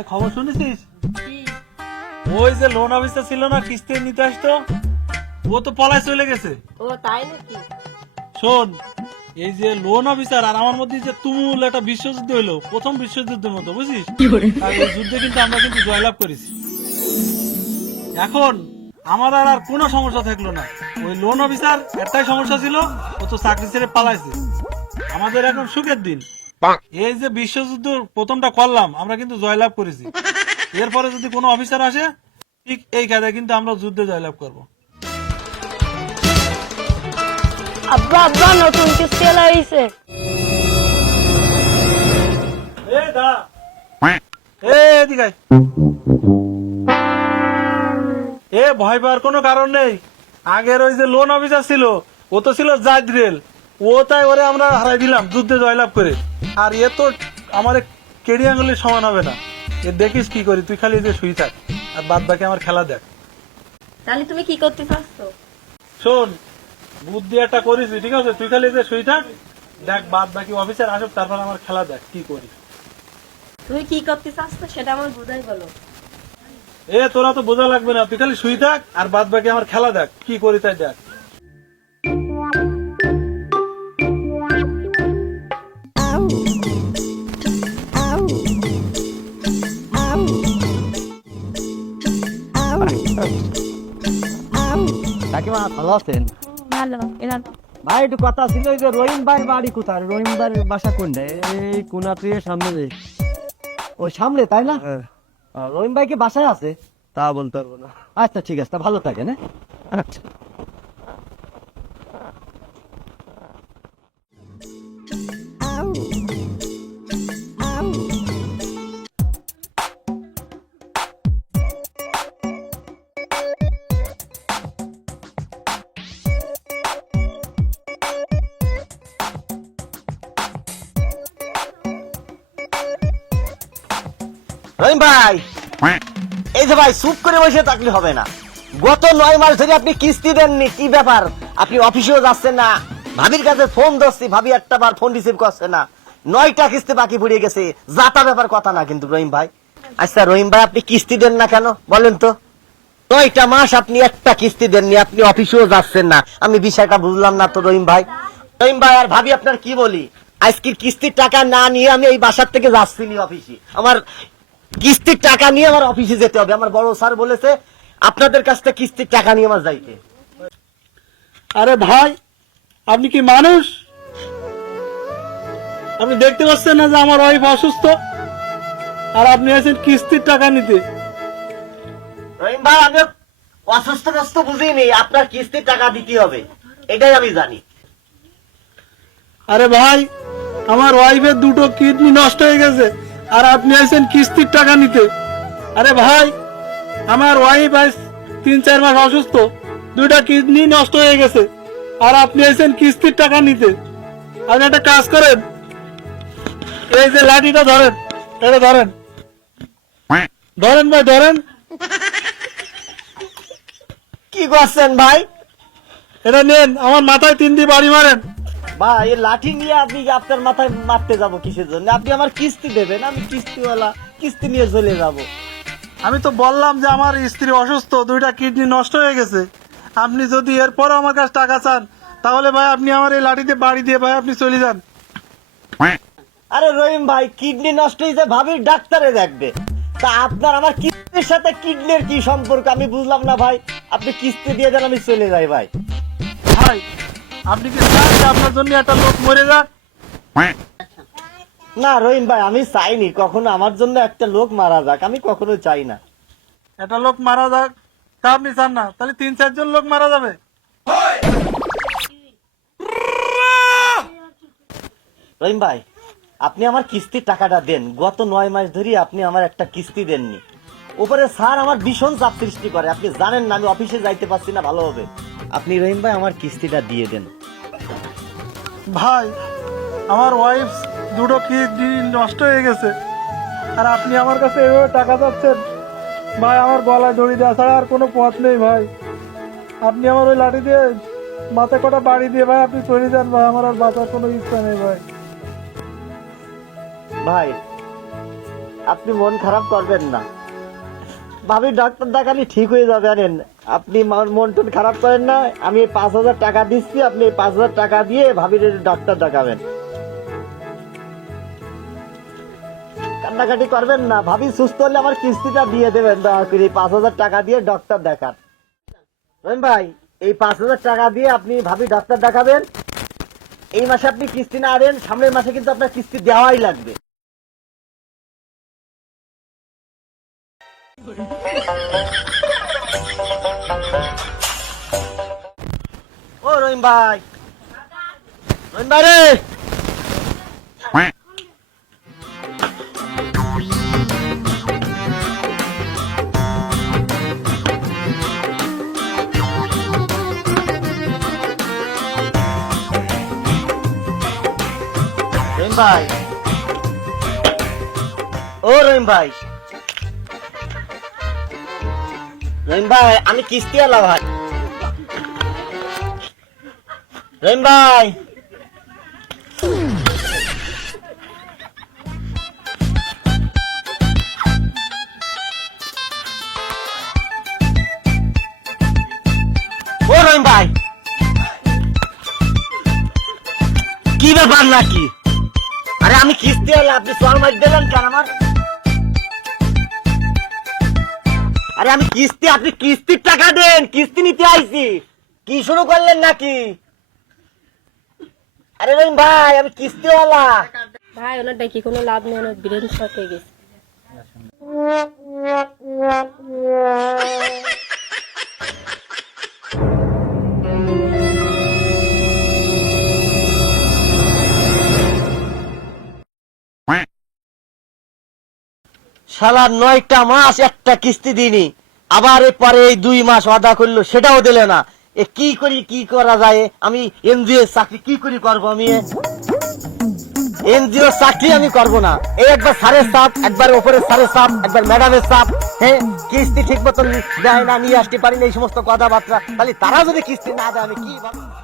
এ খবর শুনেছিস? ওই যে লোন অফিসার ছিল না, কিস্তি নিতে আসতো, ও তো পলায় চলে গেছে। ও তাই নাকি? শোন, এই যে লোন অফিসার আর আমার মধ্যে যে তুমুল একটা বিশ্বযুদ্ধ হইলো, প্রথম বিশ্বযুদ্ধের মতো, বুঝিস? আর এই যুদ্ধে কিন্তু আমরা কিন্তু জয়লাভ করেছি। এখন আমার আর কোনো সমস্যা থাকলো না। ওই লোন অফিসার একটাই সমস্যা ছিল, ও তো চাকরি ছেড়ে পালাইছে। আমাদের এখন সুখের দিন। এই যে বিশ্বযুদ্ধ প্রথমটা করলাম, আমরা কিন্তু জয়লাভ করেছি। এরপরে যদি কোনো অফিসার আসে, ঠিক এই কায়দায় কিন্তু আমরা যুদ্ধে জয়লাভ করব। আব্বা আব্বা নতুন কিস্তি লাইছে। এ ভয় পাওয়ার কোনো কারণ নেই। আগের ওই যে লোন অফিসার ছিল, ও তো ছিল জাজরেল, ও তাই ওরে আমরা হারাই দিলাম যুদ্ধে জয়লাভ করে। আর এ তো আমার কেডি আঙ্গুলির সমান হবে না। এ দেখিস কি করি, তুই খালি যে শুই থাক আর বাদ বাকি আমার খেলা দেখ। তাহলে তুমি কি করতে চাচ্ছো? শোন, বুদ্ধি একটা করিস, ঠিক আছে? তুই খালি যে শুই থাক, দেখ বাদ বাকি অফিসার আসুক, তারপর আমার খেলা দেখ কি করি। তুমি কি করতে চাচ্ছো সেটা আমার বুঝাই বলো। এ তোরা তো বোঝা লাগবে না, তুই খালি শুই থাক আর বাদ বাকি আমার খেলা দেখ কি করি, তাই দেখ। কাকিমা ভালো আছেন? ভালো। এরা ভাই একটু কথা ছিল, ওই যে রহিম ভাইয়ের বাড়ি কোথায়? রহিম ভাইয়ের বাসা কোনটা? এই কোনাটির সামনে যে। ওই সামনে, তাই না? হ্যাঁ, রহিম ভাই কি বাসায় আছে? তা বলতে পারবো না। আচ্ছা ঠিক আছে, তা ভালো থাকেন। আচ্ছা। রহিম ভাই, এই যে ভাই চুপ করে বসে থাকলে হবে না। গত 9 মাস ধরে আপনি কিস্তি দেননি, কি ব্যাপার? আপনি অফিসেও যাচ্ছেন না, ভাবির কাছে ফোন ধরছি, ভাবি একটা বার ফোন রিসিভ করছে না। 9টা কিস্তি বাকি পড়ে গেছে, যাতা ব্যাপার কথা না কিন্তু রহিম ভাই। আচ্ছা রহিম ভাই, আপনি কিস্তি দেন না কেন বলেন তো? 9টা মাস আপনি একটা কিস্তি দেননি, আপনি অফিসেও যাচ্ছেন না, আমি বিষয়টা বুঝলাম না তো রহিম ভাই। রহিম ভাই আর ভাবি আপনার কি বলি, আজকের কিস্তির টাকা না নিয়ে আমি এই বাসার থেকে যাচ্ছি অফিসে। আমার কিস্তির টাকা নিয়ে আমার অফিসে যেতে হবে। আমার বড় স্যার বলেছে আপনাদের কাছ থেকে কিস্তির টাকা নিয়ে আমার যাইতে। আরে ভাই, আপনি কি মানুষ? আপনি দেখতে পাচ্ছেন না যে আমার ওয়াইফ অসুস্থ, আর আপনি আছেন কিস্তির টাকা নিতে? রহিম ভাই, আমি অসুস্থ টস্ত বুঝিনি, আপনার কিস্তির টাকা দিতে হবে এটাই আমি জানি। আরে ভাই, আমার ওয়াইফের 2টো কিডনি নষ্ট হয়ে গেছে, আর আপনি আছেন কিস্তির টাকা নিতে? আরে ভাই, আমার ওয়াইফ আজ 3-4 মাস অসুস্থ, 2টা কিডনি নষ্ট হয়ে গেছে, আর আপনি আছেন কিস্তির টাকা নিতে। আপনি একটা কাজ করেন, এই যে লাঠিটা ধরেন, এটা ধরেন, ধরেন ভাই ধরেন। কি করছেন ভাই? এটা নেন, আমার মাথায় 3 দিয়ে বাড়ি মারেন। ভাই এই লাঠি নিয়ে আপনি আপনার মাথায় মারতে যাব কিসের জন্য? আপনি আমার কিস্তি দেবেন, আমি কিস্তিওয়ালা, কিস্তি নিয়ে চলে যাব। আমি তো বললাম যে আমার স্ত্রী অসুস্থ, 2টা কিডনি নষ্ট হয়ে গেছে। আপনি যদি এরপরও আমার কাছে টাকা চান, তাহলে ভাই আপনি আমার এই লাঠিতে বাড়ি দিয়ে ভাই আপনি চলে যান। আরে রহিম ভাই, কিডনি নষ্ট হয়েছে ভাবির ডাক্তারে দেখবে, তা আপনার আমার কিস্তির সাথে কিডনির কি সম্পর্ক আমি বুঝলাম না ভাই। আপনি কিস্তি দিয়ে দেন, আমি চলে যাই ভাই। ভাই, আপনি কি চান যে আপনার জন্য একটা লোক মরে যাক? না রহিম ভাই, আমি চাইনি কখনো আমার জন্য একটা লোক মারা যাক, আমি কখনো চাই না। একটা লোক মারা যাক তা আপনি চান না, তাহলে 3-4 জন লোক মারা যাবে। রহিম ভাই, আপনি আমার কিস্তির টাকাটা দেন। গত 9 মাস ধরে আপনি আমার একটা কিস্তি দেননি। উপরে স্যার আমার ভীষণ চাপ সৃষ্টি করে, আপনি জানেন না, আমি অফিসে যাইতে পারছি না ভালো হবে। আপনি রহিম ভাই আমার কিস্তিটা দিয়ে দেন। ভাই, আমার ওয়াইফ 2টো কিডনি নষ্ট হয়ে গেছে, আর আপনি আমার কাছে এভাবে টাকা চাচ্ছেন? ভাই, আমার গলায় দড়ি দেওয়া ছাড়া আর কোনো পথ নেই ভাই। আপনি আমার ওই লাঠি দিয়ে মাথায় কটা বাড়ি দিয়ে ভাই আপনি চলে যান ভাই, আমার আর বাঁচার কোনো ইচ্ছা নেই ভাই। ভাই আপনি মন খারাপ করবেন না, ভাবি ডাক্তার দেখালে ঠিক হয়ে যাবে। আনেন, আপনি মন টন খারাপ করেন না। আমি 5,000 টাকা দিচ্ছি, আপনি 5,000 টাকা দিয়ে ভাবির ডাক্তার দেখাবেন। কান্নাকাটি করবেন না, ভাবি সুস্থ হলে আমার কিস্তিটা দিয়ে দেবেন দয়া করে। 5,000 টাকা দিয়ে ডাক্তার দেখান। রহিম ভাই, এই 5,000 টাকা দিয়ে আপনি ভাবি ডাক্তার দেখাবেন। এই মাসে আপনি কিস্তি না দেন, সামনের মাসে কিন্তু আপনার কিস্তি দেওয়াই লাগবে। ও রহিম ভাই, রহিম ভাই রে, রহিম ভাই, ও রহিম ভাই, রহিম ভাই, আমি কিস্তি আলা ভাই। রহিম ভাই, ও রহিম ভাই, কি ব্যাপার নাকি? আরে আমি কিস্তি আলা, আপনি সোয়াল মার দিলেন কেন আমার? আরে আমি কিস্তি, আপনি কিস্তির টাকা দেন, কিস্তি নিতে আইছি। কি শুরু করলেন নাকি? আরে রহিম ভাই, আমি কিস্তিওয়ালা। ভাই ওনার ডাকি কোনো লাভ নেই, ওনার ব্রেন শর্ট হয়ে গেছে। শালা 9টা মাস একটা কিস্তি দিইনি, আবার পরে এই 2 মাস ওয়াদা করলো, সেটাও দিলে না। এ কি করি, কি করা যায়? আমি এনজিও চাকরি কি করি করবো? আমি এনজিও চাকরি আমি করবো না। এই একবার স্যারের চাপ, একবার ওপরের স্যারের চাপ, একবার ম্যাডামের চাপ। হ্যাঁ, কিস্তি ঠিক মতন দেয় না, নিয়ে আসতে পারি না, এই সমস্ত কথাবার্তা। তাহলে তারা যদি কিস্তি না দেয় আমি কি ভাববো?